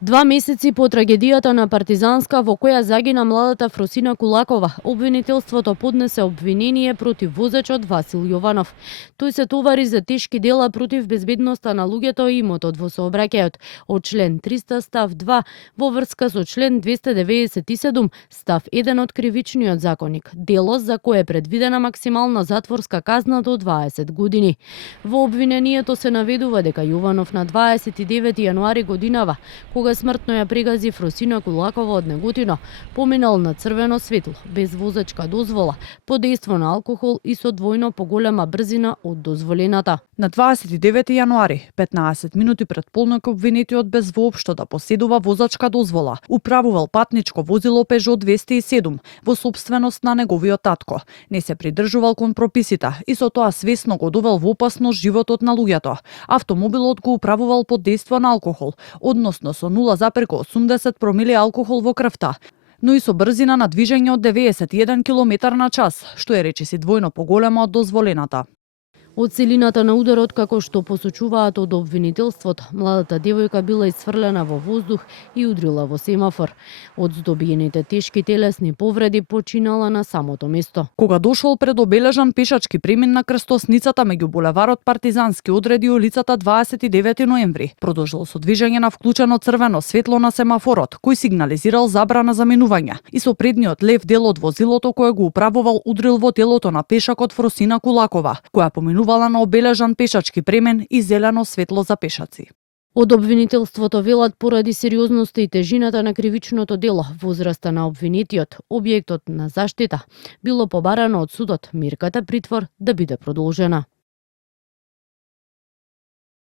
2 месеци по трагедијата на Партизанска во која загина младата Фросина Кулакова, обвинителството поднесе обвинение против возачот Васил Јованов. Тој се товари за тешки дела против безбедноста на луѓето и имотот во сообраќајот од член 300 став 2 во врска со член 297 став 1 од Кривичниот законник, дело за кое е предвидена максимална затворска казна до 20 години. Во обвинението се наведува дека Јованов на 29 јануари годинава, кога смртно ја прегази Фросина Кулакова од Неготино, поминал на црвено светло, без возачка дозвола, под дејство на алкохол и со двојно поголема брзина од дозволената. На 29 јануари, 15 минути пред полнок, обвинетиот без воопшто да поседува возачка дозвола, управувал патничко возило Peugeot 207 во сопственост на неговиот татко. Не се придржувал кон прописите и со тоа свесно го довел во опасност животот на луѓето. Автомобилот го управувал под дејство на алкохол, односно со 0,80 промили алкохол во крвта, но и со брзина на движење од 91 км на час, што е речиси двојно поголема од дозволената. Од силината на ударот, како што посочуваат од обвинителството, младата девојка била исфрлена во воздух и удрила во семафор. Од здобиените тешки телесни повреди починала на самото место. Кога дошол пред обележан пешачки премин на крстосницата меѓу булеварот Партизански, одреди улицата 29 ноември. Продолжил со движење на вклучено црвено светло на семафорот, кој сигнализирал забрана за минување, и со предниот лев дел од возилото кое го управувал удрил во телото на пешакот Фросина Кулакова, која поминувала на обележан пешачки премен и зелено светло за пешаци. Од обвинителството велат поради сериозноста и тежината на кривичното дело, возраста на обвинетиот, објектот на заштита, било побарано од судот мерката притвор да биде продолжена.